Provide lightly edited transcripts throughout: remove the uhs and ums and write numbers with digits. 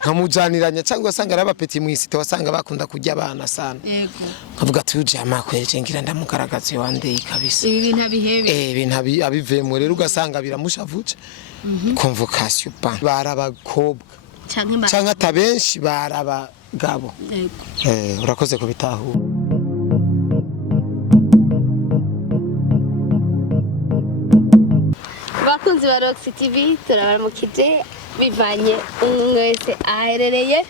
nkamujyaniranya cyangwa wasanga ari abapeti mu isite wasanga bakunda kurya abana sana yego nkavuga ati uje amakweje ngira ndamugaragaze wandeye kabisa ibi bintu abihebe ibintu abivemo rero ugasanga biramushavuje convocation ba barabakobwa canke atabenshi barabagabo yego urakoze kubitahura bakunzi ba Rox TV turabaramukije bivanye umwese aherereye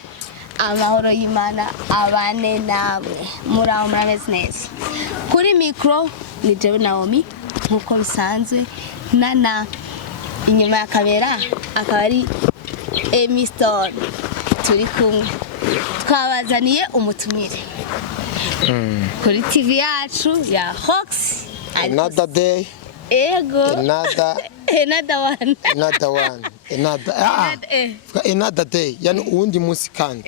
amahoro y'Imana abane namwe muraho murameze neza kuri micro ni jewe Naomi nkuko bisanzwe nana inyuma ya kamera akaba ari Emiston turi kumwe twabazaniye umutumire kuri TV yacu ya Rox another day ego another day yani uwundi munsi kandi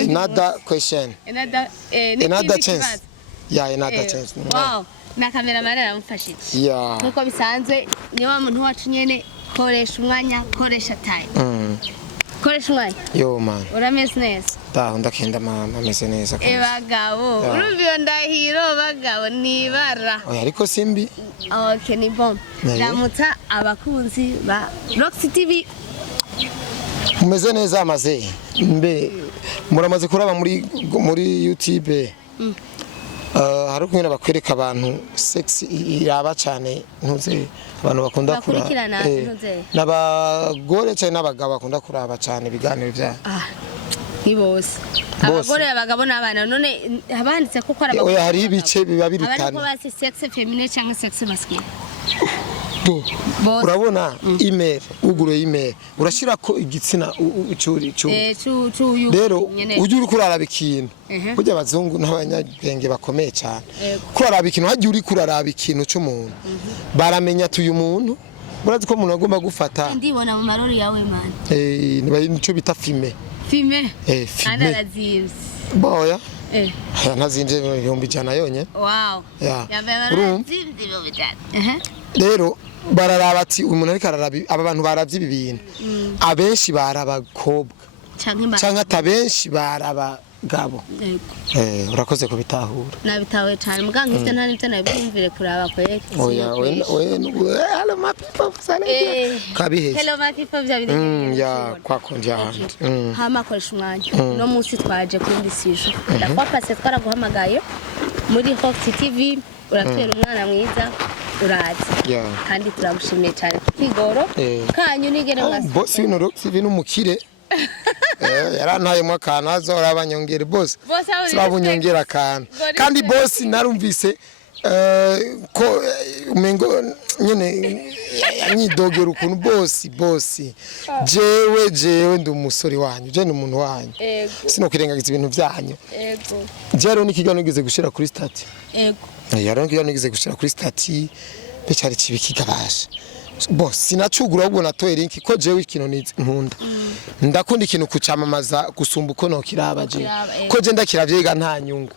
another question another chance another chance wow na cameraman aramufashije yeah nkuko bisanzwe niyo wa muntu wacu nyene koresha umwanya koresha time koresha umwanya yo man urameze neza ndakenda mama meze neza kandi bagabo urumviyo ndahiro bagabo nibara oya ariko simbi okay ni bon ramutsa abakunzi ba Rox TV mumeze neza amaze mbe muramaze kuraba muri YouTube hari ukuntu bakwereka abantu sex iraba cyane ntuze abantu bakunda kuraba n'abagore cyane n'abagabo bakunda kuraba cyane ibiganiro bya ni bose abagore abagabo n'abana none habanditse ko ari abagore hari ibice biba birutana abandi ko basi sex féminin cyangwa sex masculine urabona email uguro email urashira ko igitsina ucuri rero ujye uri kuraraba ikintu burya abazungu n'abanyabwenge bakomeye cyane kuraraba ikintu hajye uri kuraraba ikintu cy'umuntu baramenya tuyu muntu murazi ko umuntu agomba gufata ndibona mu marori yawe man niba nico bita filme kandi arazimvye boya nazinje 100 yonye wow rero bararaba ati umuntu ariko araraba aba bantu baravye ibi bintu abenshi barabakobwa canke atabenshi barabagabo urakoze kubitahura nabitawe cyane muganga ifite nta nibyo nabyumvire kuraba ko yeke oya hello my people kabihe hello my people ya kwakonje ahandi hama koresha umwanya no munsi twaje kuri ndisije ndakwa passe twaraguhamagaye muri Rox TV uratwera umwana mwiza urazi kandi turagushimiye cyane kwigoro kanyu nigere mwasi boss ino Rox TV n'umukire yarantaye mu kana azora abanyongere boss turabunyongera kana kandi boss narumvise ko umengo nyene yanyidogera ukuntu boss jewe ndi umusore wanyu je ni umuntu wanyu sino kwirengagiza ibintu byanyu jero nikigano gize gushira kuri stati yaro nikigano gize gushira kuri stati becari kibikigabasha boss sinacugura ubwo natoye link ko jewe ikintu nkunda ndakunda ikintu kucamamaza gusumba uko no kiraba je ko je ndakiravyiga nta nyungu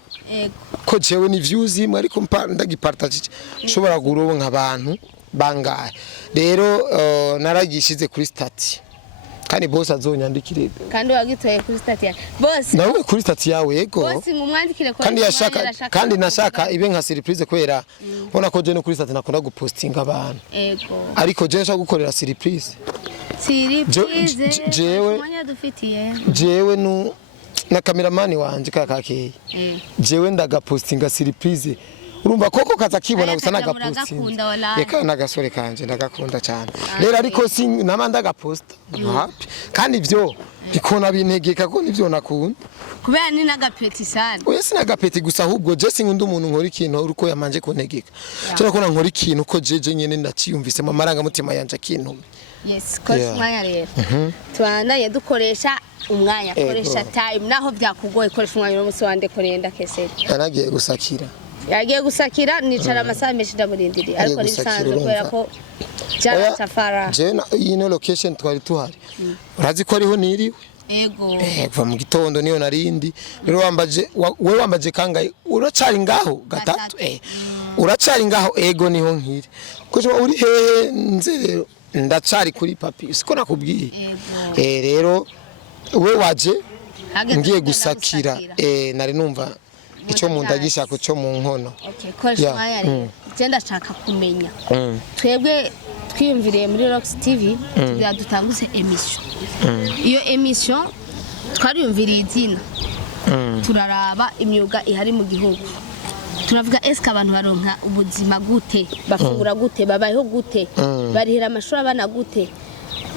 ko jewe ni views imwe ariko ndagipartage nshobora guronka abantu bangahe rero naragishize kuri stati kandi boss azonyandikire kandi wagitoye kuri stati ya boss nawe kuri stati yawe yego boss ngumwandikire ko kandi nashaka ibe nka surprise kwera bona ko je no kuri stati nakunda gupostinga abantu ariko je nshaka gukorera surprise jewe nu na cameraman wanje kakake jewe ndagapostinga surprise urumva koko kaza kibona gusa nagapostinga reka nagasore kanje ndagakunda cyane rero ariko si namanda gaposta happy kandi ivyo bikona bintegeka ko nivyo nakunda kubera ni nagapeti sana oya sinagapeti gusa ahubwo je singunda umuntu nkora ikintu uruko yamanje kuntegeka cyane ko nkora ikintu ko jeje nyene ndaciyumvise mu maranga mutima yanje kintu yes koresha umwanya rero tubandanye dukoresha umwanya koresha time naho byakugoye koresha umwanya no musi wande korenda keseri yaragiye gusakira yagiye gusakira nicara amasaha menshi ndamurindiriye ariko nisanzwe kubera ko jana safara je ino location twari tuhari urazi ko ariho niriwe kuva mu gitondo niyo narindi rero we wambaje kangaye uracari ngaho gatatu uracari ngaho ego niho nkiri kuko uri hehe nze rero ndacari kuri papi siko nakubwiye rero we waje ngiye gusakira nari numva icyo mu ndagisha ko cyo mu nkono. Okay, koresha mwanya rero genda shaka kumenya twebwe twiyumviriye muri Rox TV tugira dutanguze emission. Iyo emission twariyumviriye izina turaraba imyuga ihari mu gihugu, turavuga eske abantu baronka ubuzima gute, bafungura gute, babayeho gute, barihira amashuri abana gute.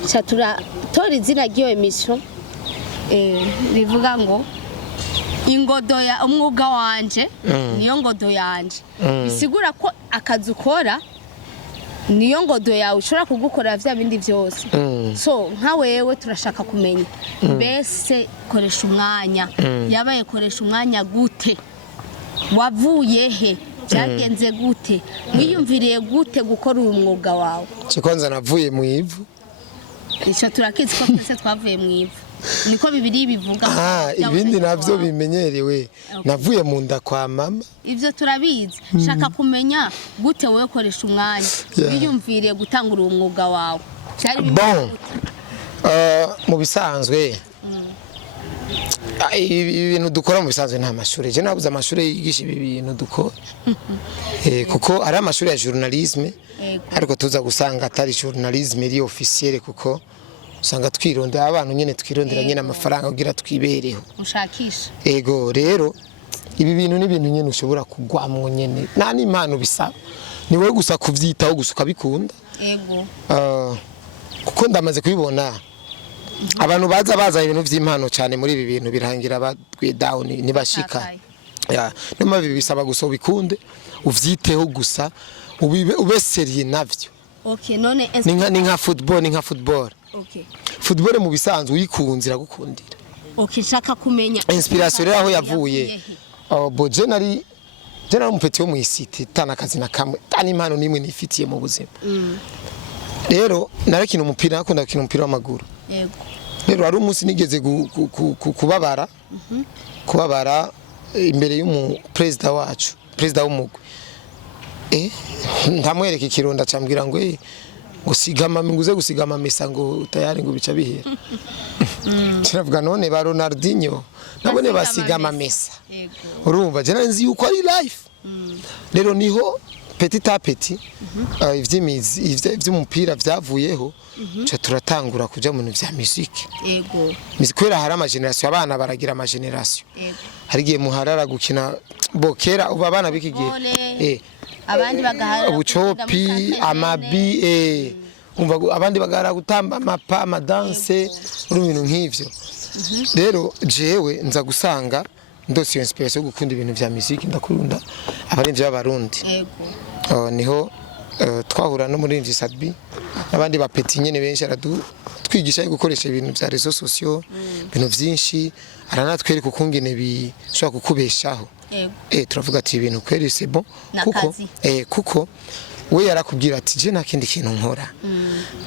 Chatura tori izina ry'iyo emission rivuga ngo ingodo ya umwuga wanje niyo ngodo yanje. Bisigura ko akazi ukora niyo ngodo yawe ushobora kugukora vya bindi byose. So nka wewe turashaka kumenya mbese koresha umwanya yabaye koresha umwanya gute, wavuye he, byagenze gute, wiyumviriye gute gukora uyu mwuga wawe. Kikonza navuye mu ivu, icyo turakizi ko twese twavuye mu ivu, niko bibiri bivuga. Ibindi navyo bimenyerewe navuye mu nda kwa mama, ivyo turabizi. Shaka kumenya gute wewe koresha umwanya wiyumviriye gutangura uwo mwuga wawe. Bon, mu bisanzwe ibintu dukora mu bisanzwe nta mashuri, je nabuze amashuri yigisha ibi bintu dukora. Kuko ari amashuri ya journalisme, ariko tuza gusanga atari journalisme iri officielle, kuko usanga twirondera abantu nyene twirondera nyene amafaranga kugira twibereho ushakisha. Ego rero ibi bintu ni ibintu nyene ushobora kugwamwo nyene, nta n'impano bisaba, ni wowe gusa kuvyitaho gusa ukabikunda. Ego kuko ndamaze kubibona abantu baza ibintu vy'impano cyane muri ibi bintu birangira badwe down nibashika. Numa bisaba gusa ubikunde uvyiteho gusa ube seriye navyo. Okay, none ni nka football. Okay. Football mu bisanzwe uyikunzira gukundira. Okay, shaka kumenya inspiration aho yavuye. Boje nari umupeti wo mu isite tanakazi na kamwe tani impano nimwe nifitiye mu buzima. Rero narakina umupira, nakunda gukina umupira w'amaguru. Yego. Rero ari umunsi nigeze kubabara imbere y'umu president wacu, president w'umugwe. Ndamwereka ikironda cyambwira ngo gusigama nguze gusigama mesa ngo tayari ngo bica bihera. Kiravuga none ba Ronaldinho nabone basigama mesa. Urumva je nanzi yuko ari life. Rero niho petit à petit ivy'imizi ivy'umupira vyavuyeho cyo turatangura kuja mu bintu vya musique. Yego. Kwera hari ama generation, abana baragira ama generation. Hari giye muharara gukina bokera uba abana bikigiye abandi bagahara ubucopi amabi umva abandi bagahara gutamba amapa amadanse urumino nk'ivyo. Rero jewe nza gusanga ndose inspiration yo gukunda ibintu vya musique, ndakunda abarimvyi b'abarundi. Yego. Niho twahura no muri Sadbi abandi bapeti nyene benshi twigisha gukoresha ibintu vya réseaux sociaux, ibintu vyinshi aranatwereka ukungene bishobora kukubeshaho. Turavuga ati ibintu kweri c'est bon kuko we yarakubwira ati je nakindi kintu nkora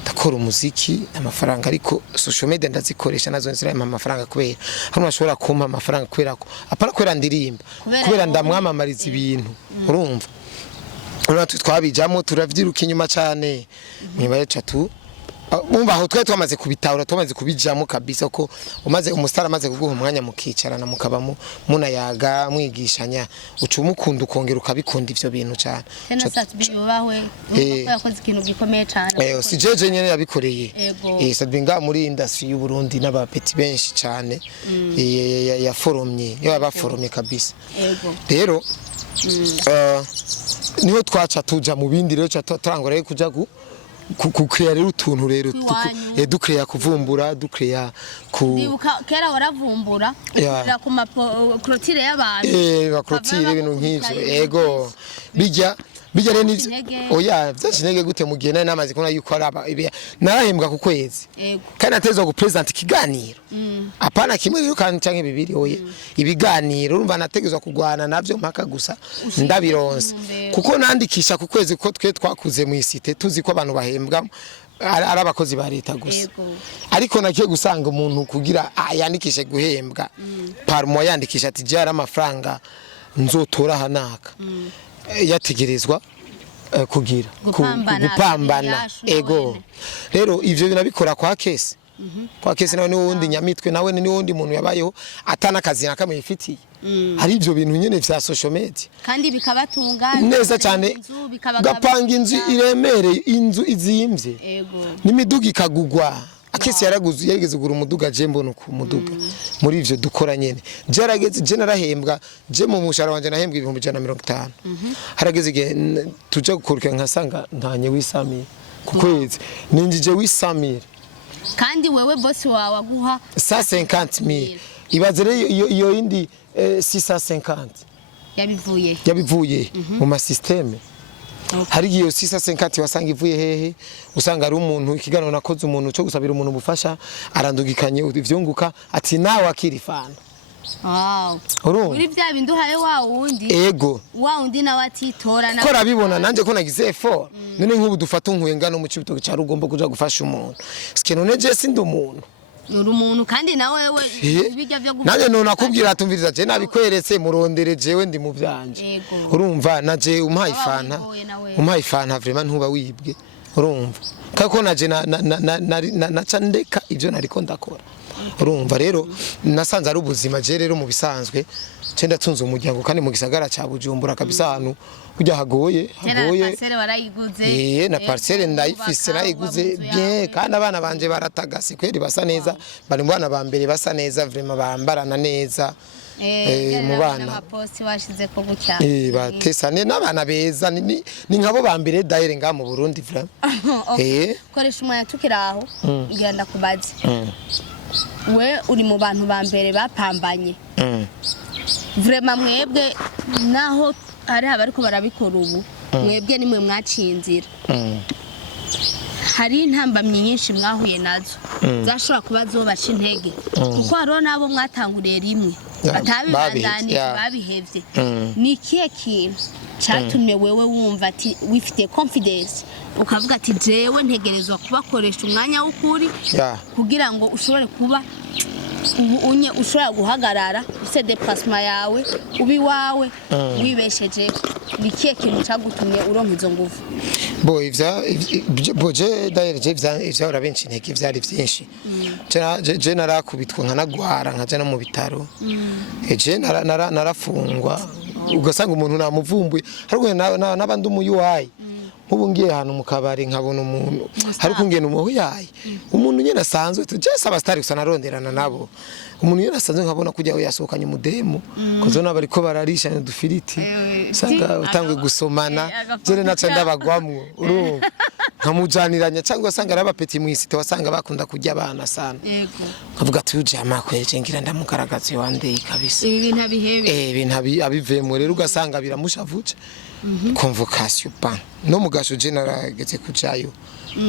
ndakora umuziki amafaranga, ariko social media ndazikoresha nazo nzira amafaranga kubera hano ashobora kumpa amafaranga kubera ko apara kwera ndirimba kubera ndamwamamariza ibintu. Urumva uratu twabijamo turavyiruka inyuma cyane mwibaye catu Mumba aho twe twamaze kubitahura, twamaze kubijamo kabisa ko umaze umustar amaze kuguha umwanya mukicarana mukabamo munayaga mwigishanya ucumukunda ukongera ukabikunda ivyo bintu cyane. Tena Sadbi bawe yakoze ikintu gikomeye cyane. Si jeje nyene yabikoreye. Sadbi nga muri industry y'u Burundi n'abapeti benshi cyane yaforomye yabaforomye kabisa. Rero niho twaca tuja mu bindi rero turangora kuja kukreya rero utuntu rero dukreya kuvumbura dukreya ndibuka kera waravumbura kira ku maprotire y'abantu bakrotire ibintu nk'ivyo. Ego bijya rero n'ivyo oya vyashinege gute mugena namaze kubona yuko araba narahembwa ku kwezi kandi atezwa gu present ikiganiro apana kimwe rero kandi canke bibiri oya ibiganiro urumva nategezwa kugwana navyo mpaka gusa ndabironse kuko nandikisha ku kwezi ko twe twakuze mu isite tuzi ko abantu bahembwa ari abakozi ba leta gusa. Ariko nakiye gusanga umuntu kugira yandikishe guhembwa par mois yandikisha ati jara amafaranga nzotora hanaka yategerezwa kugira gupambana. Ego rero ivyo binabikora kwa kese kwa kesi nawe ni wundi Nyamitwe nawe ni wundi muntu yabayeho atana kazi nakamwe yifitiye hari ibyo bintu nyene vya social media kandi bikabatungana neza cyane gapanga inzu iremereye inzu izimvye n'imiduga ikagugwa akesi yarigeze gura umuduga je mbona ku muduga muri ivyo dukora nyene je narahembwa je mu mushara wanje nahembwa 150 harageze igihe tuje gukuruka nkasanga ntanye wisamira ku kwezi ninjije wisamira kandi wewe boss wawe aguha 150,000 ibaze rero iyo indi 650 yabivuye mu masysteme hari iyo 650 wasanga ivuye hehe usanga ari umuntu ikiganiro nakoze umuntu cyo gusabira umuntu bufasha arandugikanye ivyunguka ati nawe akirifana uri bya bintu haye wa wundi ego wa wundi nawe atitora ko rabibona nanje ko nagize effort none nk'ubu dufata unkuyenga no mu cibitoke cya rugomba kuja gufasha umuntu sike none je sindi umuntu uri umuntu kandi nawe wewe bijya byo gufasha nanje none akubwira atumviriza je nabikweretse murondere jewe ndi mu byanje urumva naje umpaye ifana vraiment ntuba wibwe urumva kako naje naca ndeka ivyo nariko ndakora urumva rero nasanze ari ubuzima je rero mu bisanzwe cenda tunze umuryango kandi mu gisagara ca Bujumbura kabisa hanu kujya hagoye na parcelle ndayifise nayiguze bien kandi abana banje baratagase kweri basa neza bari mu bana ba mbere basa neza vraiment bambarana neza mu bana posti washize ko gucya batesane n'abana beza ni nkabo ba mbere daire nga mu Burundi vraiment koresha umwanya tukiraho ngenda kubaza we uri mu bantu ba mbere bapambanye vraiment mwebwe naho ari abariko barabikora ubu mwebwe nimwe mwaciye inzira hari intambamye nyinshi mwahuye nazo zashobora kuba zobaca intege kuko hariho nabo mwatanguriye rimwe batabibandanije babihevye ni ikihe kintu cyatumye wewe wumva ati wifite confidence ukavuga ati jewe ntegerezwa kubakoresha umwanya w'ukuri kugira ngo ushobore kuba unye ushobora guhagarara use déplacement yawe ubi wawe wibesheje bikiye kintu cyagutumye uronka izo nguvu boje daire ivya urabenshi intege vyari vyinshi je narakubitwa nkanagwara nkaja no mu bitaro je narafungwa ugasanga umuntu namuvumbuye hariko nabandi umuyuwayi ubu ngiye hano mu kabari nkabona umuntu hariko ngene umuyayi umuntu nyene asanzwe tujese abastari gusa naronderana nabo umuntu nyene asanzwe nkabona kujya yasohokanye umudemo kozo nabariko bararisha n'udufiriti sanga utangwe gusomana jere naca ndabagwamwo urumva nkamujaniranya cyangwa sanga arabapeti mu isite wasanga bakunda kujya abana sana kavuga ati uje amakweje ngira ndamugaragaza yande kabisa ibi bintu abihebe ibintu abivemo rero ugasanga biramushavuje convocation pan no mugasho generageze kujayo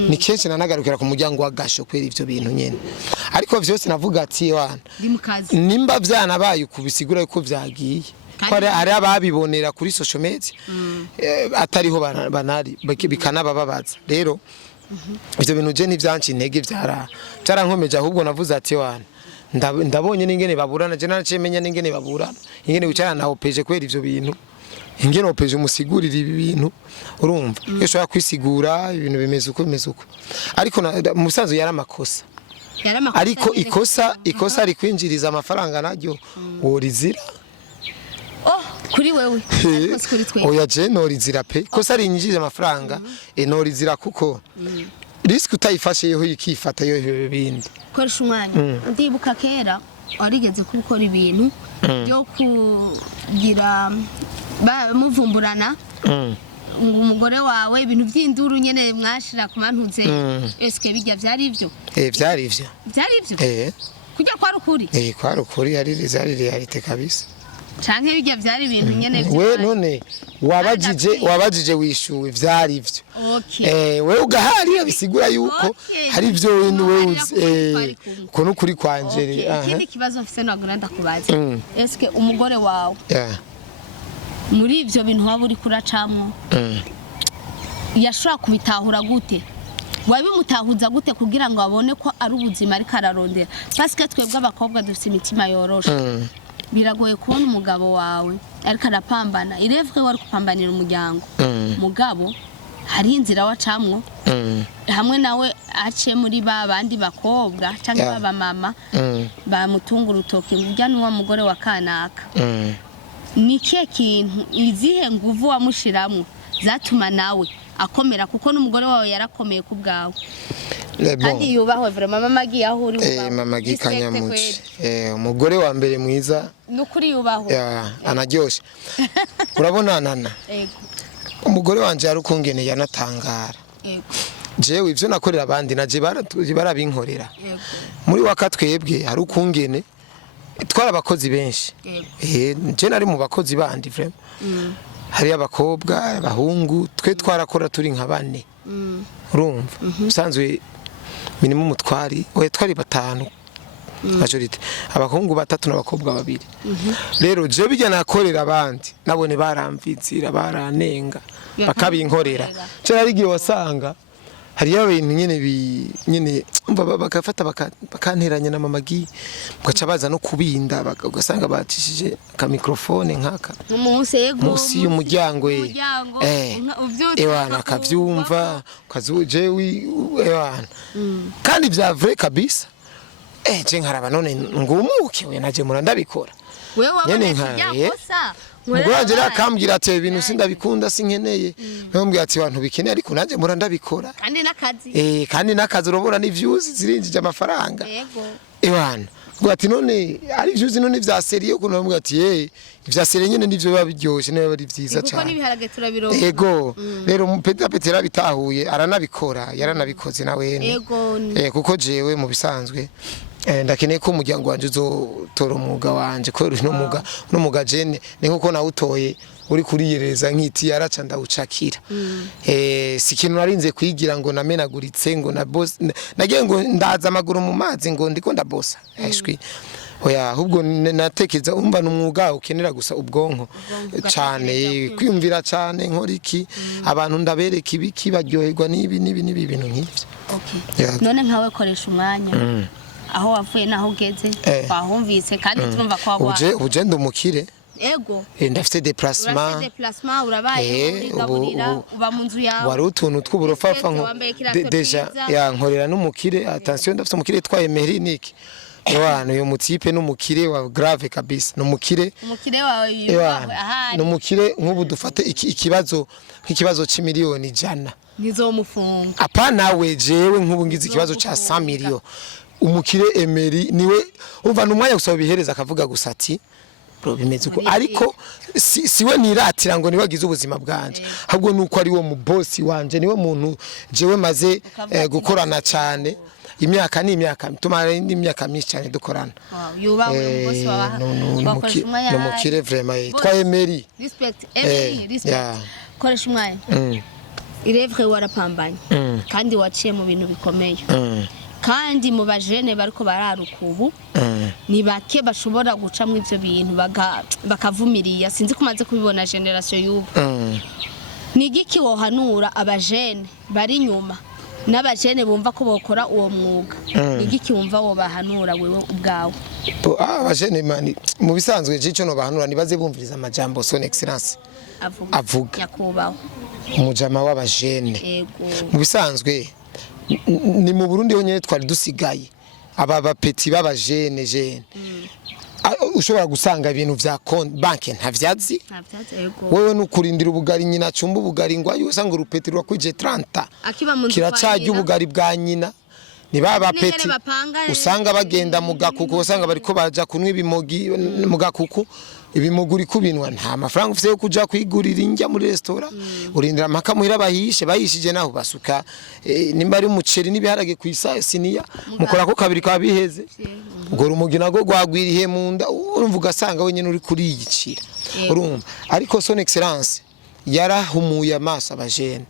ni kenshi nanagarukira ku muryango wa gasho kwera ivyo bintu nyene ariko vyose navuga ati wana nimba vyana baye kubisigura yuko vyagiye ko ari ababibonera kuri social media atariho banari bikanabababaza rero ivyo bintu je nivyanci intege vyarankomeje ahubwo navuze ati wana ndabonye n'ingene baburana je naracemenya n'ingene baburana ingene wicara naho peje kwera ivyo bintu ingene opeje umusigurira ibi bintu urumva yeshobora kwisigura ibintu bimeze uko ariko musanzo yari amakosa ariko ikosa rikwinjiriza amafaranga naryo worizira kuri wewe kuri twe oya je norizira pe kosa rinjiriza amafaranga norizira kuko risk utayifashe yeho ikifata yo bindi koresha umwanya ndibuka kera warigeze gukora ibintu byo kugira muvumburana umugore wawe ibintu by'induru nyene mwashira kumantuze eske bijya vyari ivyo vyari ivyo kujya kwa rukuri kwa rukuri ari realite kabisa canke bijya vyari ibintu nyene we none wabajije wishuwe vyari ivyo we ugaharira bisigura yuko hari ivyo wewe uzi ko nukuri kwanjere ikindi kibazo mfise nagura ndakubaza eske umugore wawe muri ivyo bintu waba uri kuracamwo yashobora kubitahura gute wabimutahuza gute kugira ngo abone ko ari ubuzima ariko ararondera parce que twebwe abakobwa dufite imitima yoroshe biragoye kubona umugabo wawe ariko arapambana irevwe wari kupambanira umuryango mugabo hari inzira wacamwo hamwe nawe ace muri babandi bakobwa cyangwa baba mama bamutunga urutoki urya n'uwa mugore wa kanaka ni kihe kintu izihe nguvu wamushiramwo zatuma nawe akomera kuko n'umugore wawe yarakomeye ku bwawe kandi yubahwe vraiment mama Magi aho uri mama Magi Kanyamuci umugore wa mbere mwiza nukuri yubahwe anaryoshe urabona nana umugore wanje yarukungene yanatangara jewe ivyo nakorera abandi naje barabinkorera muri wakatwebwe hari ukungene twara abakozi benshi je nari mu bakozi bandi vraiment hari abakobwa abahungu twe twarakora turi nka bane urumva usanzwe minimum twari twari batanu majority abahungu batatu n'abakobwa babiri rero je bijya nakorera abandi nabone baramvitsira baranenga bakabinkorera cyo ari giye wasanga hari y'abintu nyene bakafata bakanteranya na mama Magi bagaca baza no kubinda ugasanga bacishije ka microphone nkaka musi y'umuryango ewana akavyumva kazuje ewana kandi bya vrai kabisa je nkaraba none ngumuke we naje murandabikora nyene nkakosa Nguranje rakambwira ati ibintu sindabikunda sinkeneye nambwira ati abantu bikeneye ariko nanje murandabikora kandi nakazi urobora ni views zirinjije amafaranga ewana ngo ati none ari views none vya serie uko nambwira ati ivya serie nyene nivyo biba biryoshe niba ari vyiza cyane kuko nibiharage turabironka ego rero petera bitahuye aranabikora yaranabikoze nawe kuko jewe mu bisanzwe ndakeneye ko umuryango wanje uzotora umwuga wanje ko n'umuga jene ni nkuko nawutoye uri kuriyereza nk'iti yaraca ndawucakira si kintu narinze kwigira ngo namenaguritse ngo na boss nagiye ngo ndaza amaguru mu mazi ngo ndiko ndabosa ashwi oya ahubwo natekeza umva n'umwuga ukenera gusa ubwonko cyane kwiyumvira cyane nkoriki abantu ndabereka ibiki baryoherwa nibi bintu nk'ivyo none nkawe koresha umwanya aho wavuye naho ugeze twahumvise kandi turumva ko wagwa uje ndumukire ndafite déplacement urabaye urigaburira uba mu nzu yawe wari utuntu tw'uburofafa nko deja yankorera n'umukire attention ndafite umukire twaye Meriniki Ewana uyo mutipe n'umukire wa grave kabisa n'umukire wawe yubawe ahari n'umukire nk'ubu dufate nk'ikibazo c'imiliyoni 100 nizomufunga apana we jewe nk'ubu ngize ikibazo ca 100 miliyoni umukire Emery niwe umva numwanya gusaba bihereza akavuga gusa ati bro bimeze uko ariko siwe niratira ngo niwagize ubuzima bwanje ahubwo nuko ari wo mu boss wanje niwe muntu jewe maze gukorana cyane imyaka tumara indi myaka myinshi cyane dukorana yubawe umugosi wawe n'umukire vraiment twa Emery respect koresha umwanya irevre warapambanye kandi waciye mu bintu bikomeye kandi mu bajene bariko bararukubu ni bake bashobora guca mu ivyo bintu bakavumiriya sinzi kumaze kubibona generation y'ubu ni giki wohanura abajene bari nyuma n'abajene bumva ko bokora uwo mwuga ni giki wumva wo bahanura wewe ubwawe abajene mani mu bisanzwe je cyo no bahanura nibaze bumviriza amajambo son excellence avuga yakubaho umujama w'abajene mu bisanzwe ni mu Burundi honyene twari dusigaye aba bapeti babajene ushobora gusanga ibintu vya banke ntavyazi wewe nukurindira ubugari nyina acumba ubugari ngo ayusanga urupeti rwa kwije 30 kiracajya ubugari bwa nyina ni baba peti usanga bagenda mu gakuku usanga bariko baja kunwa ibimogi mu gakuku ibimuguri kubinwa nta mafaranga ufite yo kuja kwigurira injya muri restaurant urindira amaka muhira bayishije naho basuka nimba ari umuceri nibiharage kwisa siniya mukora ko kabiri kwa biheze ubwo rumogi nago gwagwirihe munda urumva ugasanga wenyene uri kuri yicira urumva ariko son excellence yarahumuye amaso abajene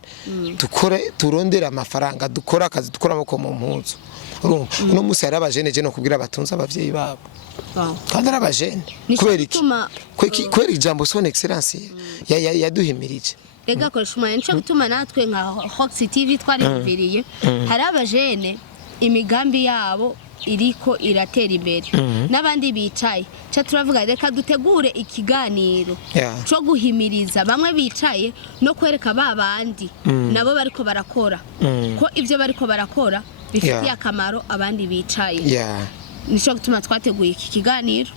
dukore turondera amafaranga dukora akazi dukora amako mu mpuzu urumva uno musi yari abajene je no kubwira abatunza abavyeyi babo kandi arabajene kubera iki kwera ijambo son excellence yaduhimirije ega koresha umwanya nico gutuma natwe nka Hox TV twariviriye hari abajene imigambi yabo iriko iratera imbere n'abandi bicaye cha turavuga reka dutegure ikiganiro cyo guhimiriza bamwe bicaye no kwereka babandi nabo bariko barakora ko ivyo bariko barakora bifitiye akamaro abandi bicaye nico gutuma twateguye iki kiganiro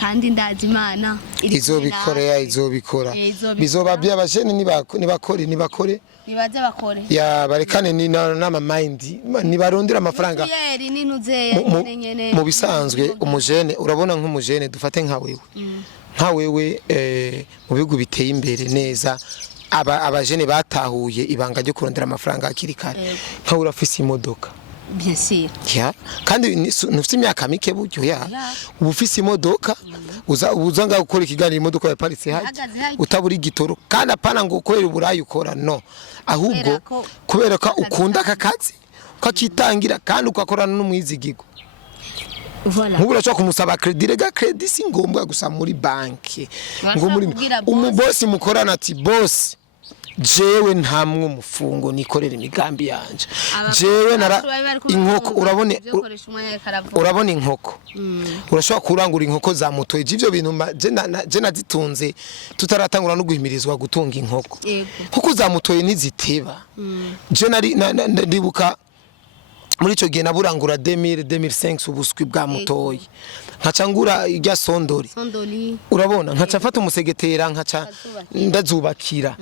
kandi ndazi Imana izobikora bizoba by'abajene nibakore nibaze bakore barekane n'ama mind nibarondera amafaranga mu bisanzwe umujene urabona nk'umujene dufate nka wewe mu bihugu biteye imbere neza abajene batahuye ibanga ryo kurondera amafaranga akiri kare nka urafise imodoka bien sûr kandi nufite imyaka mike buryo ubu ufise imodoka uza nga gukora ikiganiro imodoka yaparitse haje utaburi gitoro kandi apana ngo ukorera uburayi ukora no ahubwo kubera ko ukunda akazi ukakitangira kandi ukakorana n'umwizigigo nk'ubu urashobora kumusaba credit rega credit si ngombwa gusa muri banki ngo muri umubosi mukorana ati boss jewe ntamwe umufungo nikorera imigambi yanje jewe inkoko urabona inkoko urashobora kurangura inkoko za moto ivyo bintu je nazitunze tutaratangura no guhimirizwa gutunga inkoko kuko za moto ntiziteba je ndibuka muri ico gihe naburangura 2005 ubuswi bwa mutoyi nkacangura irya sondori urabona nkaca mfata umusegetera nkaca ndazubakira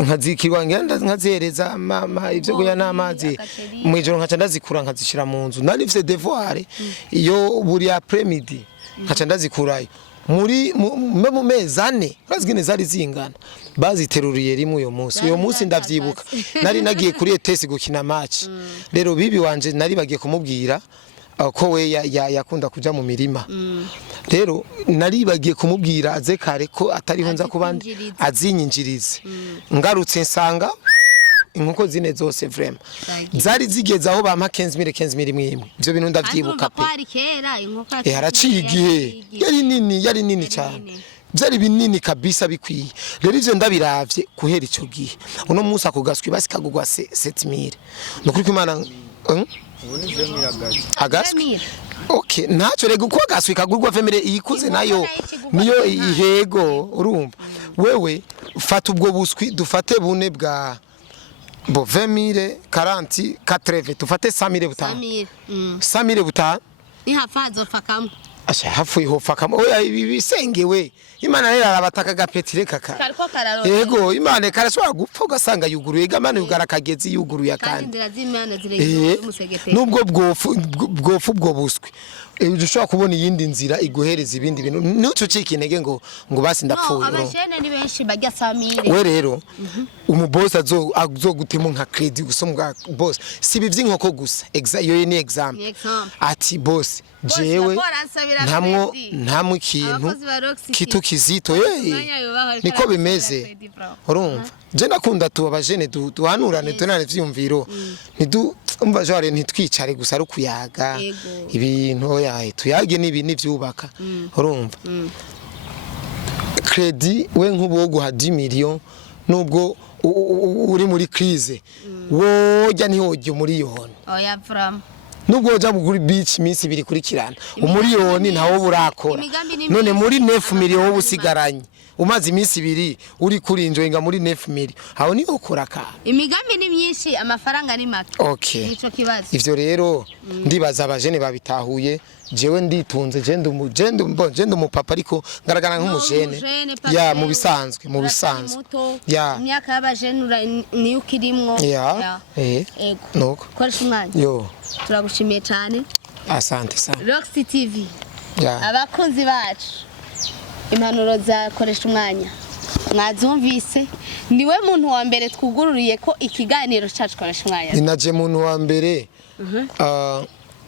nkazikirwa nkazereza mama ivyo goya n'amazi mwijoro nkaca ndazikura nkazishira mu nzu narifise devoir iyo buri après midi nkaca ndazikurayo mu mezi ane bazigene zari zingana baziteruriye rimwe uyo munsi ndavyibuka nari nagiye kuri ETS gukina match rero bibi wanje nari bagiye kumubwira ko we yakunda kuja mu mirima rero nari bagiye kumubwira aze kare ko atariho nza kubandi azinyinjirize ngarutse nsanga inkoko zine zose vraiment zari zigeze aho bampa 15,000 imwe ivyo bintu ndavyibuka pe haraciye igihe yari nini cyane byari binini kabisa bikwiye rero ivyo ndabiravye kuhera ico gihe uno munsi akugaswi basikagurwa 7,000 nukuri ko Imana agaswi okay ntacyo rego ko agaswi kagurwa family iyikuze nayo niyo ihego urumva wewe fata ubwo buswi dufate bune bwa 20,000 40 80 tufate 100,000 butanu 100,000 butanu ni hafazo fakamo asha hafu iho fakamo oya ibisengewe Imana rero arabataka gapetire kaka yego Imana karashobora gupfa ugasanga yuguruye gamana yugarakagezi yuguruye kandi nubwo bwofu bwo buswi ushobora kubona iyindi nzira iguhereza ibindi bintu ntucike intege ngo basi ndapfuye abashene ni benshi bajya 100,000 we rero umuboss azogutema nka credit gusomwa boss si bivye inkoko gusa yo ni example ati boss jewe ntamwe ikintu kizito niko bimeze urumva je nakunda tu abajene duhanurane tunane vyumviro umva jare ntitwicare gusa ari kuyaga ibintu tuyage n'ivyubaka urumva credit we nk'ubo guha 10 million nubwo uri muri crise wojya ntihojye muri yone oya from nubwo uja kuri beach iminsi ibiri kurikirana umuriyoni ntawo burakora none muri 9 million wo busigaranye umaze iminsi ibiri uri kuri enjoyinga muri 9 million hawo ni ukora ka imigambi ni myinshi amafaranga ni make nico kibazo ivyo rero ndibaza abajene babitahuye jewe nditunze jende umupapa ariko ngaragara nk'umujene ya mu bisanzwe ya imyaka y'abajene niyo kirimwo nuko koresha umwanya turagushimiye cyane asante sana Roxy TV abakunzi bacu impanuro zakoresha umwanya mwazumvise niwe muntu wa mbere twugururiye ko ikiganiro cyacu koresha umwanya ninaje muntu wa mbere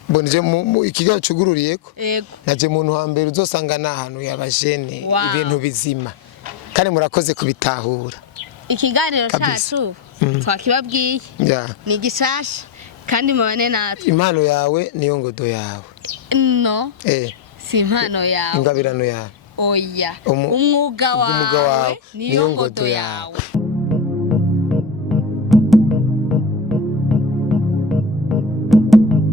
bonje mu ikiganiro cyugururiye ko naje muntu wa mbere uzosanga nahantu y'abajene ibintu bizima kandi murakoze kubitahura ikiganiro cyacu twakibabwiye ni gishasha kandi mubane natwe impano yawe niyo ngodo yawe no si impano yawe ingabirano yawe oya umwuga wawe niyo ngodo yawe